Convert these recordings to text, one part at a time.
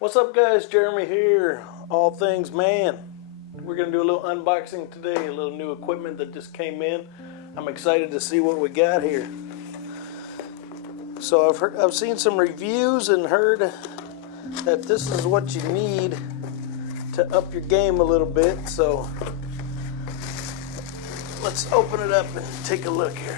What's up guys, Jeremy here, All Things Man. We're going to do a little unboxing today, a little new equipment that just came in. I'm excited to see what we got here. So I've seen some reviews and heard that this is what you need to up your game a little bit. So let's open it up and take a look here.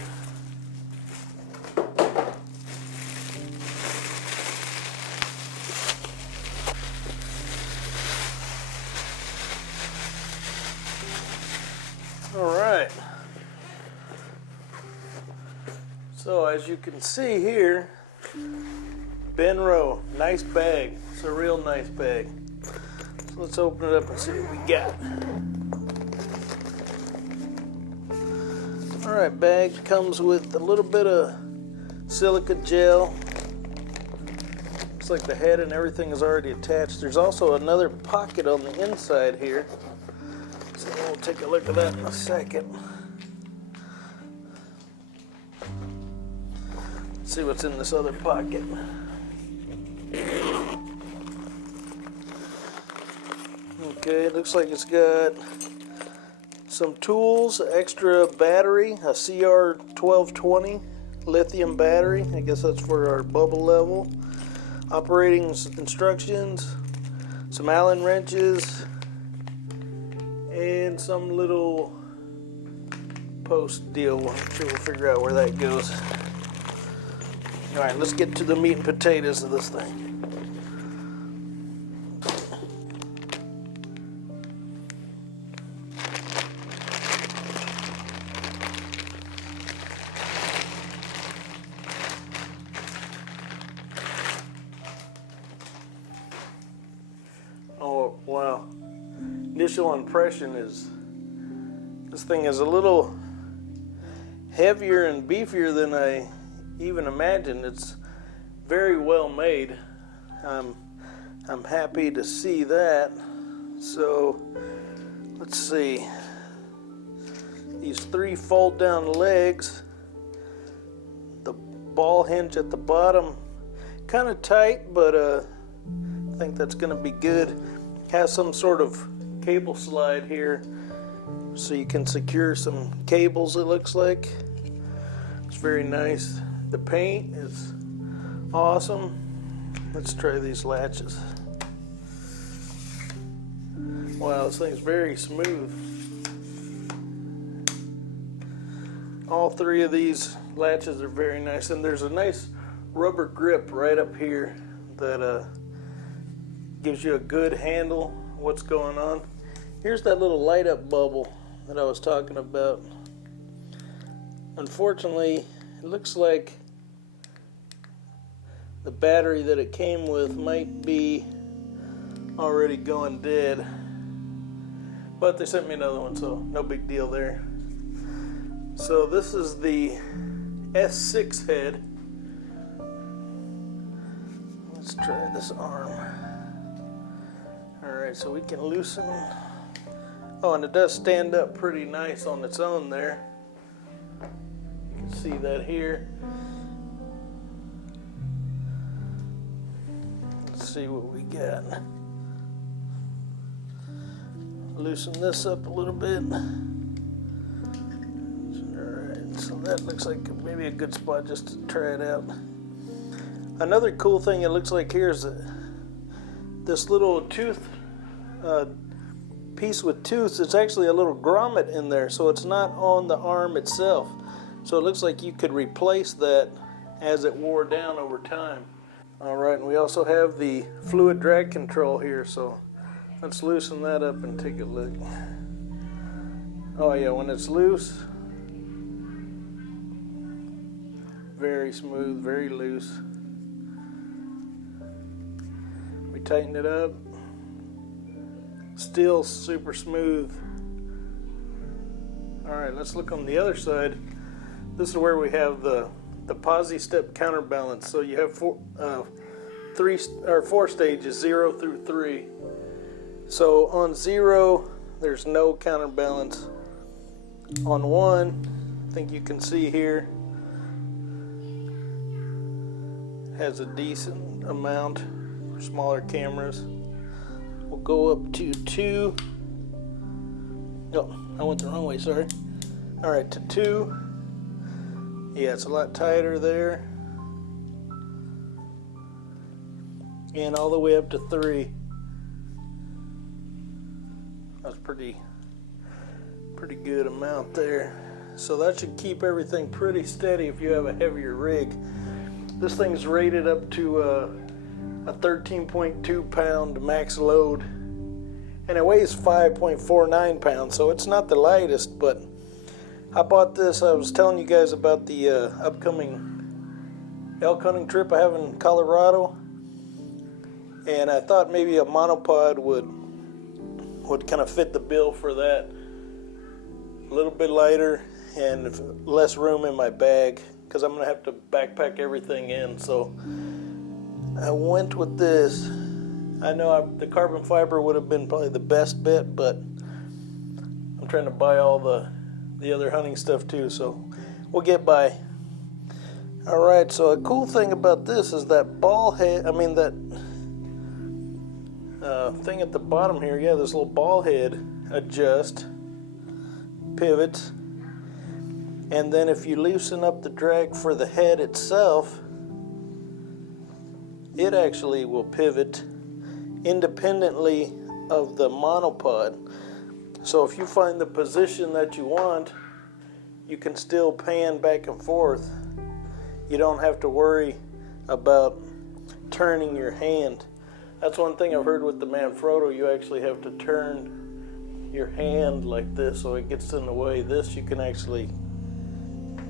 Alright, so as you can see here, Benro, nice bag. It's a real nice bag. So let's open it up and see what we got. Alright, bag comes with a little bit of silica gel. Looks like the head and everything is already attached. There's also another pocket on the inside here. So we'll take a look at that in a second. Let's see what's in this other pocket. Okay, it looks like it's got some tools, extra battery, a CR1220 lithium battery. I guess that's for our bubble level. Operating instructions, some Allen wrenches, and some little post deal. I'm sure we'll figure out where that goes. Alright, let's get to the meat and potatoes of this thing. Oh, wow. Initial impression is this thing is a little heavier and beefier than I even imagined. It's very well made. I'm happy to see that. So let's see. These 3 fold down legs. The ball hinge at the bottom, kind of tight, but I think that's going to be good. Has some sort of cable slide here so you can secure some cables, it looks like. It's very nice. The paint is awesome. Let's try these latches. Wow, this thing's very smooth. All 3 of these latches are very nice, and there's a nice rubber grip right up here that gives you a good handle what's going on. Here's that little light up bubble that I was talking about. Unfortunately, it looks like the battery that it came with might be already going dead, but they sent me another one, so no big deal there. So this is the S6 head. Let's try this arm. Alright, so we can loosen. Oh, and it does stand up pretty nice on its own there. You can see that here. Let's see what we got. Loosen this up a little bit. Alright, so that looks like maybe a good spot just to try it out. Another cool thing it looks like here is this little tooth piece with tooths. It's actually a little grommet in there, so it's not on the arm itself. So it looks like you could replace that as it wore down over time. Alright, and we also have the fluid drag control here, so let's loosen that up and take a look. Oh yeah, when it's loose, very smooth, very loose. We tighten it up, still super smooth. Alright, let's look on the other side. This is where we have the posi step counterbalance. So you have 4 stages, 0 through 3. So on 0, there's no counterbalance. On 1, I think you can see here, has a decent amount. for smaller cameras. We'll go up to 2. Oh, I went the wrong way, sorry. Alright, to 2. Yeah, it's a lot tighter there. And all the way up to 3. That's pretty good amount there. So that should keep everything pretty steady if you have a heavier rig. This thing's rated up to a 13.2 pound max load, and it weighs 5.49 pounds, so it's not the lightest. But I bought this, I was telling you guys about the upcoming elk hunting trip I have in Colorado, and I thought maybe a monopod would kind of fit the bill for that. A little bit lighter and less room in my bag, because I'm going to have to backpack everything in. So I went with this. I know the carbon fiber would have been probably the best bet, but I'm trying to buy all the other hunting stuff too, so we'll get by. Alright, so a cool thing about this is that ball head, that thing at the bottom here, yeah, this little ball head adjust, pivots, and then if you loosen up the drag for the head itself, it actually will pivot independently of the monopod. So if you find the position that you want, you can still pan back and forth. You don't have to worry about turning your hand. That's one thing I've heard with the Manfrotto. You actually have to turn your hand like this so it gets in the way. This, you can actually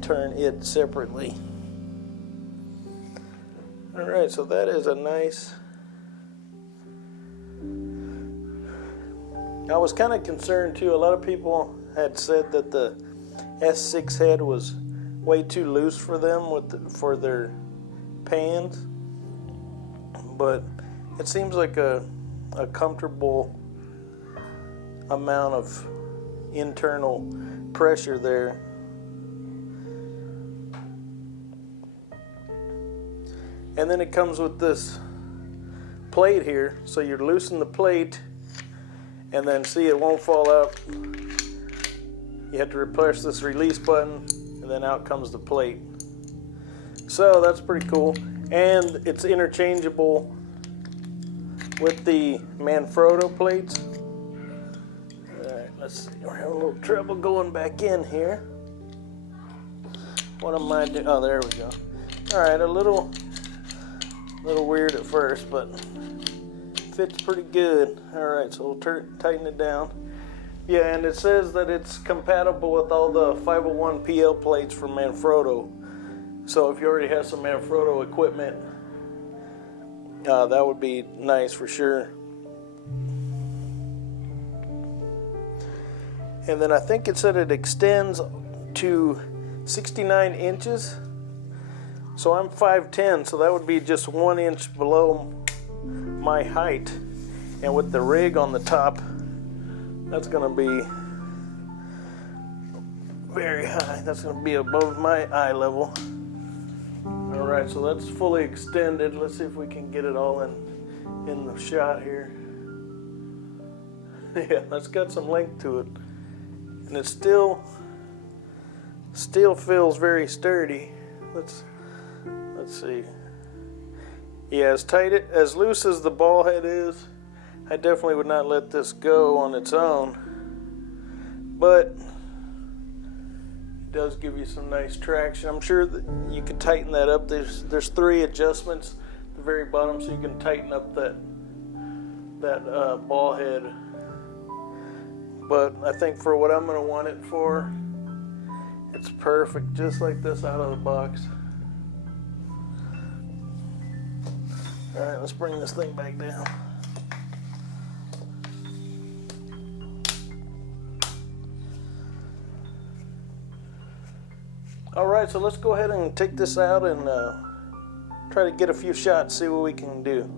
turn it separately. Alright, so that is a nice... I was kind of concerned too. A lot of people had said that the S6 head was way too loose for them for their pans, but it seems like a comfortable amount of internal pressure there. And then it comes with this plate here, so you loosen the plate, and then see, it won't fall out. You have to push this release button, and then out comes the plate. So that's pretty cool, and it's interchangeable with the Manfrotto plates. Alright, let's see, we're having a little trouble going back in here. What am I doing? Oh, there we go. Alright, a little weird at first, but fits pretty good. Alright, so we'll tighten it down. Yeah, and it says that it's compatible with all the 501 PL plates from Manfrotto. So if you already have some Manfrotto equipment, that would be nice for sure. And then I think it said it extends to 69 inches. So I'm 5'10", so that would be just 1 inch below my height. And with the rig on the top, that's going to be very high. That's going to be above my eye level. Alright, so that's fully extended. Let's see if we can get it all in the shot here. Yeah, that's got some length to it. And it still feels very sturdy. Let's see. Yeah, as loose as the ball head is, I definitely would not let this go on its own. But it does give you some nice traction. I'm sure that you could tighten that up. There's 3 adjustments at the very bottom, so you can tighten up that ball head. But I think for what I'm going to want it for, it's perfect, just like this out of the box. Alright, let's bring this thing back down. Alright, so let's go ahead and take this out and try to get a few shots, see what we can do.